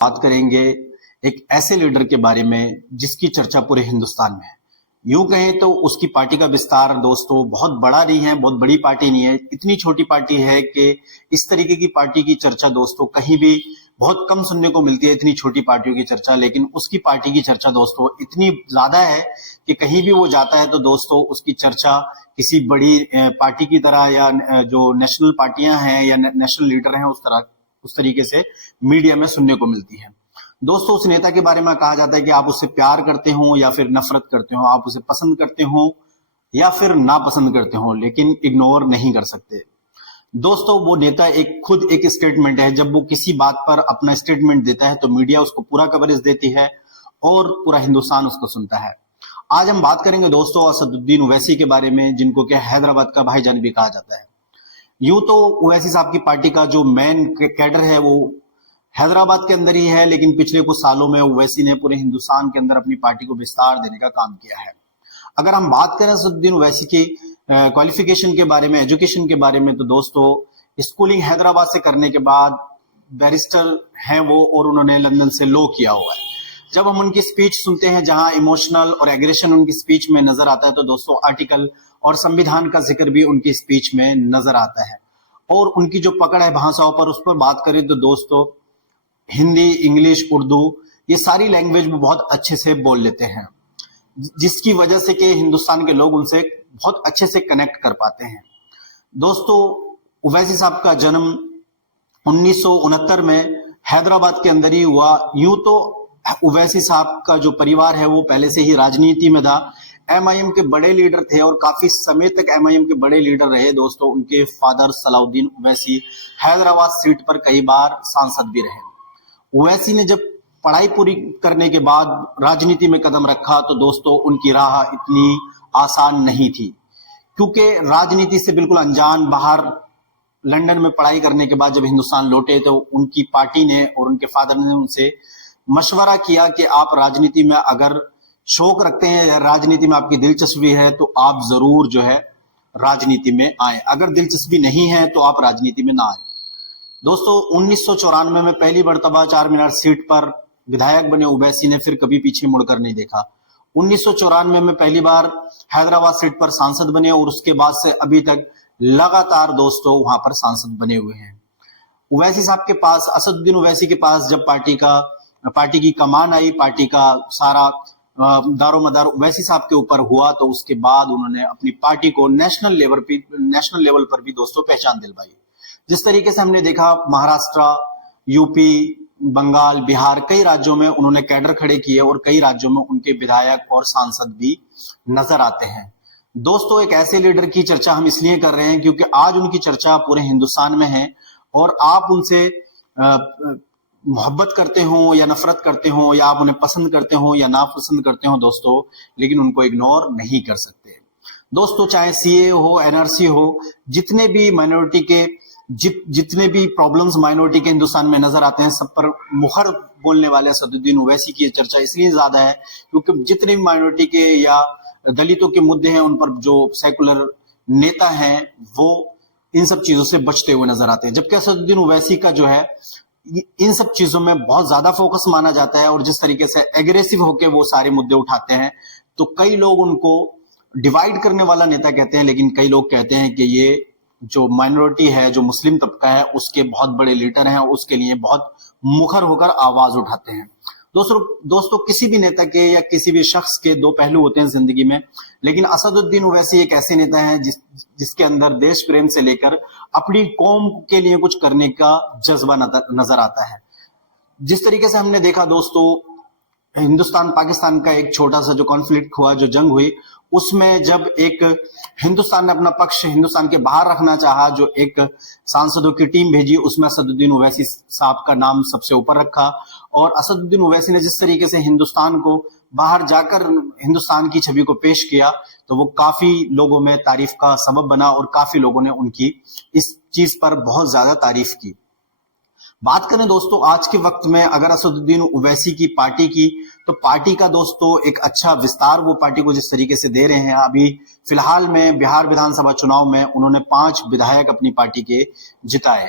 बात करेंगे एक ऐसे लीडर के बारे में जिसकी चर्चा पूरे हिंदुस्तान में है। यूं कहें तो उसकी पार्टी का विस्तार दोस्तों बहुत बड़ा नहीं है, बहुत बड़ी पार्टी नहीं है, इतनी छोटी पार्टी है कि इस तरीके की पार्टी की चर्चा दोस्तों कहीं भी बहुत कम सुनने को मिलती है, इतनी छोटी पार्टियों की चर्चा। लेकिन उसकी पार्टी की चर्चा दोस्तों इतनी ज्यादा है कि कहीं भी वो जाता है तो दोस्तों उसकी चर्चा किसी बड़ी पार्टी की तरह या जो नेशनल पार्टियां हैं या नेशनल लीडर हैं उस तरीके से मीडिया में सुनने को मिलती है। दोस्तों उस नेता के बारे में कहा जाता है कि आप उससे प्यार करते हो या फिर नफरत करते हो, आप उसे पसंद करते हो या फिर नापसंद करते हो, लेकिन इग्नोर नहीं कर सकते। दोस्तों वो नेता खुद एक स्टेटमेंट है। जब वो किसी बात पर अपना स्टेटमेंट देता है तो मीडिया उसको पूरा कवरेज देती है और पूरा हिंदुस्तान उसको सुनता है। आज हम बात करेंगे दोस्तों असदुद्दीन ओवैसी के बारे में, जिनको क्या हैदराबाद का भाईजान भी कहा जाता है। यूं तो ओवैसी साहब की पार्टी का जो मेन कैडर है वो हैदराबाद के अंदर ही है, लेकिन पिछले कुछ सालों में ओवैसी ने पूरे हिंदुस्तान के अंदर अपनी पार्टी को विस्तार देने का काम किया है। अगर हम बात करें असदुद्दीन ओवैसी की क्वालिफिकेशन के बारे में, एजुकेशन के बारे में, तो दोस्तों स्कूलिंग हैदराबाद से करने के बाद बैरिस्टर हैं वो और उन्होंने लंदन से लॉ किया हुआ है। जब हम उनकी स्पीच सुनते हैं जहां इमोशनल और एग्रेशन उनकी स्पीच में नजर आता है तो दोस्तों आर्टिकल और संविधान का जिक्र भी उनकी स्पीच में नजर आता है। और उनकी जो पकड़ है भाषाओं पर, उस पर बात करें तो दोस्तों हिंदी, इंग्लिश, उर्दू, ये सारी लैंग्वेज वो बहुत अच्छे से बोल लेते हैं, जिसकी वजह से कि हिंदुस्तान के लोग उनसे बहुत अच्छे से कनेक्ट कर पाते हैं। दोस्तों ओवैसी साहब का जन्म 1969 में हैदराबाद के अंदर ही हुआ। यूं तो ओवैसी साहब का जो परिवार है वो पहले से ही राजनीति में था, एमआईएम के बड़े लीडर थे और काफी समय तक एमआईएम के बड़े लीडर रहे। दोस्तों उनके फादर सलाउद्दीन ओवैसी हैदराबाद सीट पर कई बार सांसद भी रहे। ओवैसी ने जब पढ़ाई पूरी करने के बाद राजनीति में कदम रखा तो दोस्तों उनकी राह इतनी आसान नहीं थी, क्योंकि राजनीति से बिल्कुल अनजान बाहर लंदन में पढ़ाई करने के बाद जब हिंदुस्तान लौटे तो उनकी पार्टी ने और उनके फादर ने उनसे मशवरा किया कि आप राजनीति में अगर शौक रखते हैं या राजनीति में आपकी दिलचस्पी है तो आप जरूर जो है राजनीति में आए, अगर दिलचस्पी नहीं है तो आप राजनीति में ना आए। दोस्तों 1994 में पहली मर्तबा चार मीनार सीट पर विधायक बने ओवैसी ने फिर कभी पीछे मुड़कर नहीं देखा। 1994 में पहली बार हैदराबाद सीट पर सांसद बने और उसके बाद से अभी तक लगातार दोस्तों वहां पर सांसद बने हुए हैं। ओवैसी साहब के पास, असदुद्दीन ओवैसी के पास जब पार्टी की कमान आई, पार्टी का सारा दारोमदार ओवैसी साहब के ऊपर हुआ तो उसके बाद उन्होंने अपनी पार्टी को नेशनल लेवल पर भी दोस्तों पहचान दिलवाई। जिस तरीके से हमने देखा महाराष्ट्र, यूपी, बंगाल, बिहार, कई राज्यों में उन्होंने कैडर खड़े किए और कई राज्यों में उनके विधायक और सांसद भी नजर आते हैं। दोस्तों एक ऐसे लीडर की चर्चा हम इसलिए कर रहे हैं क्योंकि आज उनकी चर्चा पूरे हिंदुस्तान में है और आप उनसे मोहब्बत करते हो या नफरत करते हो या आप उन्हें पसंद करते हो या नापसंद करते हो दोस्तों, लेकिन उनको इग्नोर नहीं कर सकते। दोस्तों चाहे सीए हो, एनआरसी हो, जितने भी माइनॉरिटी के जितने भी प्रॉब्लम्स माइनॉरिटी के हिंदुस्तान में नजर आते हैं सब पर मुहर बोलने वाले असदुद्दीन ओवैसी की चर्चा इसलिए ज्यादा है क्योंकि जितने भी माइनॉरिटी के या दलितों के मुद्दे हैं उन पर जो सेकुलर नेता हैं वो इन सब चीजों से बचते हुए नजर आते हैं, जबकि असदुद्दीन ओवैसी का जो है इन सब चीजों में बहुत ज्यादा फोकस माना जाता है और जिस तरीके से एग्रेसिव होकर वो सारे मुद्दे उठाते हैं तो कई लोग उनको डिवाइड करने वाला नेता कहते हैं, लेकिन कई लोग कहते हैं कि ये जो माइनॉरिटी है, जो मुस्लिम तबका है, उसके बहुत बड़े लीडर हैं, उसके लिए बहुत मुखर होकर आवाज उठाते हैं। दोस्तों किसी भी नेता के या किसी भी शख्स के दो पहलू होते हैं जिंदगी में, लेकिन असदुद्दीन ओवैसी एक ऐसे नेता हैं जिसके अंदर देश प्रेम से लेकर अपनी कौम के लिए कुछ करने का जज्बा नजर आता है। जिस तरीके से हमने देखा दोस्तों हिंदुस्तान पाकिस्तान का एक छोटा सा जो कॉन्फ्लिक्ट हुआ, जो जंग हुई, उसमें जब एक हिंदुस्तान ने अपना पक्ष हिंदुस्तान के बाहर रखना चाहा, जो एक सांसदों की टीम भेजी, उसमें असदुद्दीन ओवैसी साहब का नाम सबसे ऊपर रखा और असदुद्दीन ओवैसी ने जिस तरीके से हिंदुस्तान को बाहर जाकर हिंदुस्तान की छवि को पेश किया तो वो काफी लोगों में तारीफ का सबब बना और काफी लोगों ने उनकी इस चीज पर बहुत ज्यादा तारीफ की। बात करें दोस्तों आज के वक्त में अगर असदुद्दीन ओवैसी की पार्टी की, तो पार्टी का दोस्तों एक अच्छा विस्तार वो पार्टी को जिस तरीके से दे रहे हैं, अभी फिलहाल में बिहार विधानसभा चुनाव में उन्होंने 5 विधायक अपनी पार्टी के जिताए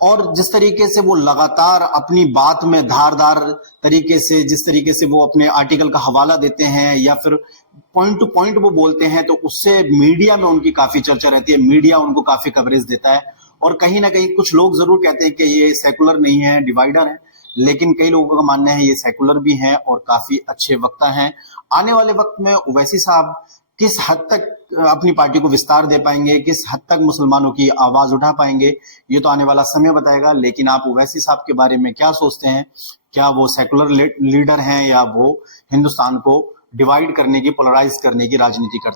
और जिस तरीके से वो लगातार अपनी बात में धारदार तरीके से, जिस तरीके से वो अपने आर्टिकल का हवाला देते हैं या फिर पॉइंट टू पॉइंट वो बोलते हैं, तो उससे मीडिया में उनकी काफी चर्चा रहती है, मीडिया उनको काफी कवरेज देता है। और कहीं ना कहीं कुछ लोग जरूर कहते हैं कि ये सेकुलर नहीं है, डिवाइडर है, लेकिन कई लोगों का मानना है ये सेकुलर भी हैं और काफी अच्छे वक्ता हैं। आने वाले वक्त में ओवैसी साहब किस हद तक अपनी पार्टी को विस्तार दे पाएंगे, किस हद तक मुसलमानों की आवाज उठा पाएंगे, ये तो आने वाला समय बताएगा। लेकिन आप ओवैसी साहब के बारे में क्या सोचते हैं? क्या वो सेकुलर लीडर हैं या वो हिंदुस्तान को डिवाइड करने की, पोलराइज करने की राजनीति करते हैं?